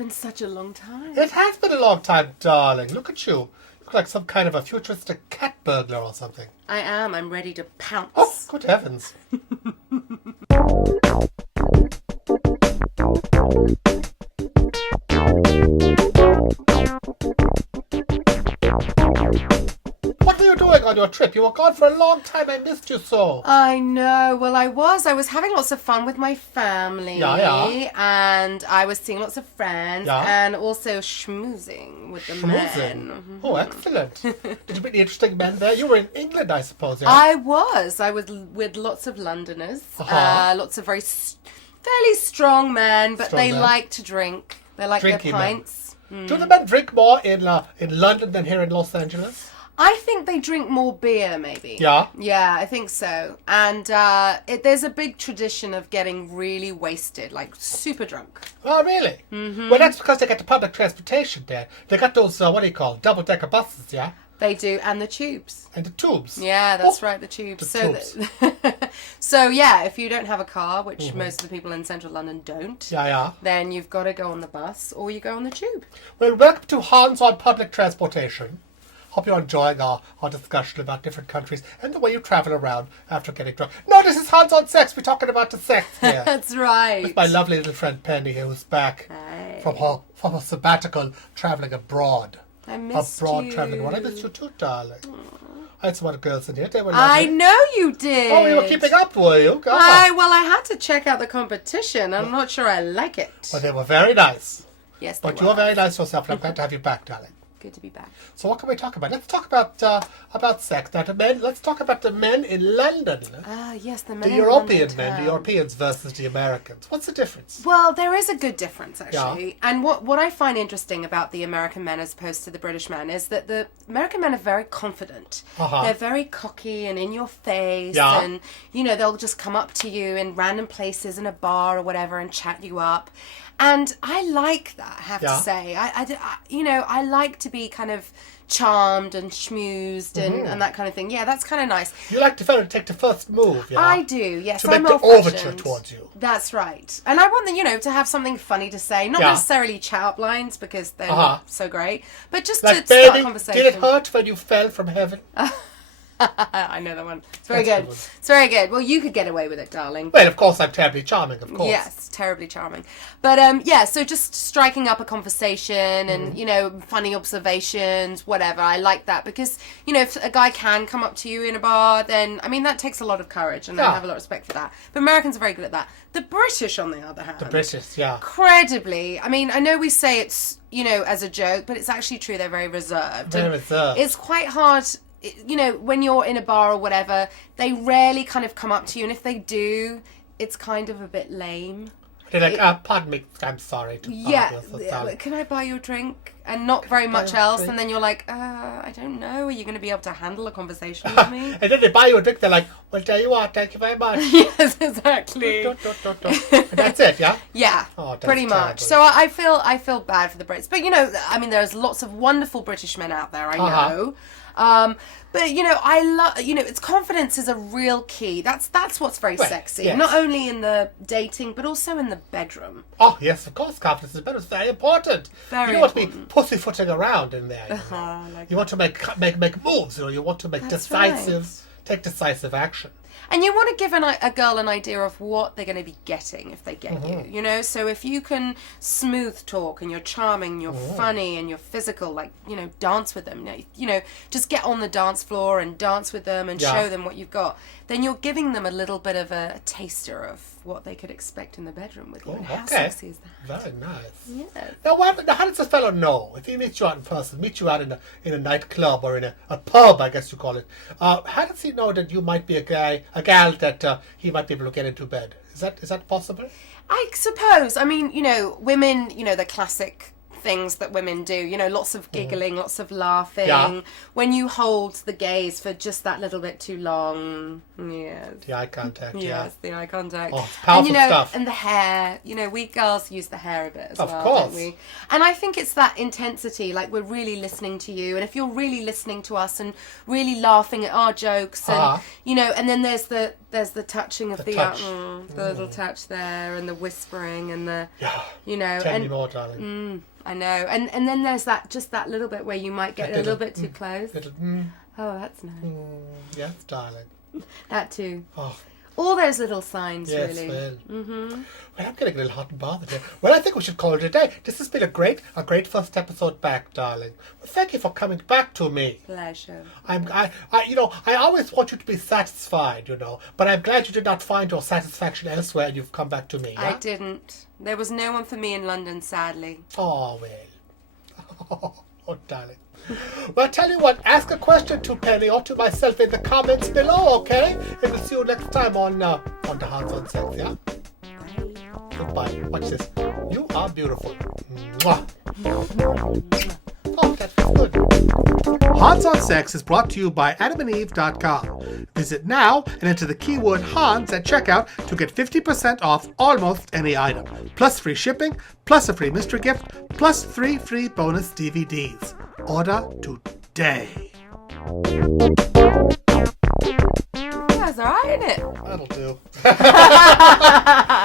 been such a long time. It has been a long time, darling. Look at you. You look like some kind of a futuristic cat burglar or something. I am. I'm ready to pounce. Oh, good heavens. What were you doing on your trip? You were gone for a long time. I missed you so. I know. Well, I was having lots of fun with my family. Yeah. And I was seeing lots of friends. Yeah. And also schmoozing with the men. Schmoozing. Oh, excellent. Did you meet any interesting men there? You were in England, I suppose, yeah? I was with lots of Londoners. Uh-huh. Lots of fairly strong men, but Strong they men. like to drink. They like Drinky their men. pints. Do the men drink more in London than here in Los Angeles? I think they drink more beer, maybe. Yeah? Yeah, I think so. And there's a big tradition of getting really wasted, like super drunk. Oh, really? Mm-hmm. Well, that's because they get the public transportation there. They got those, double-decker buses, yeah? They do, and the tubes. And the tubes. Yeah, that's Oh, right, the tubes. the tubes. So yeah, if you don't have a car, which most of the people in central London don't, Yeah. then you've got to go on the bus or you go on the tube. Well, welcome to Hans on Public Transportation. Hope you're enjoying our discussion about different countries and the way you travel around after getting drunk. No, this is Hans on Sex. We're talking about the sex here. That's right. With my lovely little friend Penny, who's back Hey. from her sabbatical traveling abroad. I missed Abroad you. traveling. Well, I missed you too, darling. I had some other girls in here. They were I lovely. know you did. Oh, you were keeping up, were you? God. I had to check out the competition. I'm not sure I like it. Well, they were very nice. Yes, they But were. you're very nice yourself, and I'm glad to have you back, darling. Good to be back. So what can we talk about? Let's talk about sex. Now, let's talk about the men in London. Ah, yes, the men The in European London men, town. the Europeans versus the Americans. What's the difference? Well, there is a good difference, actually. And what I find interesting about the American men as opposed to the British men is that the American men are very confident. Uh-huh. They're very cocky and in your face. Yeah. And, they'll just come up to you in random places in a bar or whatever and chat you up. And I like that, I have Yeah. to say. I like to be kind of charmed and schmoozed and that kind of thing. Yeah, that's kind of nice. You like the fellow to take the first move, yeah? I do, yes. To make I'm the old-fashioned. overture towards you. That's right. And I want to have something funny to say. Not Yeah. necessarily chat up lines because they're Uh-huh. not so great. But just Like, to start a baby, conversation. did it hurt when you fell from heaven? I know that one. It's very That's good. good. It's very good. Well, you could get away with it, darling. Well, of course, I'm terribly charming, of course. Yes, terribly charming. But so just striking up a conversation and, funny observations, whatever. I like that because, if a guy can come up to you in a bar, then, that takes a lot of courage and Yeah. I have a lot of respect for that. But Americans are very good at that. The British, on the other hand. The British, yeah. Incredibly. I know we say it's, as a joke, but it's actually true. They're very reserved. Very And reserved. It's quite hard, when you're in a bar or whatever, they rarely kind of come up to you. And if they do, it's kind of a bit lame. They're like, pardon me, I'm sorry to Yeah. bother you, so sorry. Can I buy you a drink? And not very much you a else. drink? And then you're like, I don't know. Are you going to be able to handle a conversation with me? And then they buy you a drink, they're like, well, there you are, thank you very much. Yes, exactly. And that's it, yeah? Yeah, Oh, that's pretty much. terrible. So I feel bad for the Brits, but there's lots of wonderful British men out there. I Uh-huh. know. But I love it's confidence is a real key. That's what's very Well, sexy. yes. Not only in the dating, but also in the bedroom. Oh, yes, of course, confidence is better. It's very important. Very you don't want to be important. pussyfooting around in there. I like You want to make moves, you want to make That's take decisive action. And you want to give a girl an idea of what they're going to be getting if they get you, So if you can smooth talk and you're charming, you're funny and you're physical, like, dance with them, just get on the dance floor and dance with them and Yeah. show them what you've got, then you're giving them a little bit of a taster of what they could expect in the bedroom with you. And how okay. sexy is that? Very nice. Yes. Now, how does a fellow know if he meets you out in person, meet you out in a nightclub or in a pub, I guess you call it? How does he know that you might be a gal that he might be able to get into bed? Is that possible? I suppose. Women, the classic things that women do. You know, lots of giggling, lots of laughing. Yeah. When you hold the gaze for just that little bit too long. Yes. The eye contact, Yes, the eye contact. Oh, it's powerful and, you know, stuff. And the hair. You know, we girls use the hair a bit as Of well, course. don't we? And I think it's that intensity, like we're really listening to you. And if you're really listening to us and really laughing at our jokes and, you know, and then there's the touching of the touch. the little touch there and the whispering and the, Yeah. you know. Tell and me more, darling. I know. And then there's just that little bit where you might get a little bit too close. Little, Oh, that's nice. yes, darling. That too. Oh, All those little signs, yes, really. well. Well, I'm getting a little hot and bothered here. Well, I think we should call it a day. This has been a great first episode back, darling. Well, thank you for coming back to me. Pleasure. I always want you to be satisfied, you know, but I'm glad you did not find your satisfaction elsewhere and you've come back to me. I Yeah? didn't. There was no one for me in London, sadly. Oh, well. Oh, darling. Well, tell you what, ask a question to Penny or to myself in the comments below, okay? And we'll see you next time on the Hands on Sex, yeah? Goodbye. Watch this. You are beautiful. Mwah. Oh, that feels good. Hans on Sex is brought to you by AdamandEve.com. Visit now and enter the keyword Hans at checkout to get 50% off almost any item, plus free shipping, plus a free mystery gift, plus 3 free bonus DVDs. Order today. That's alright, isn't it? That'll do.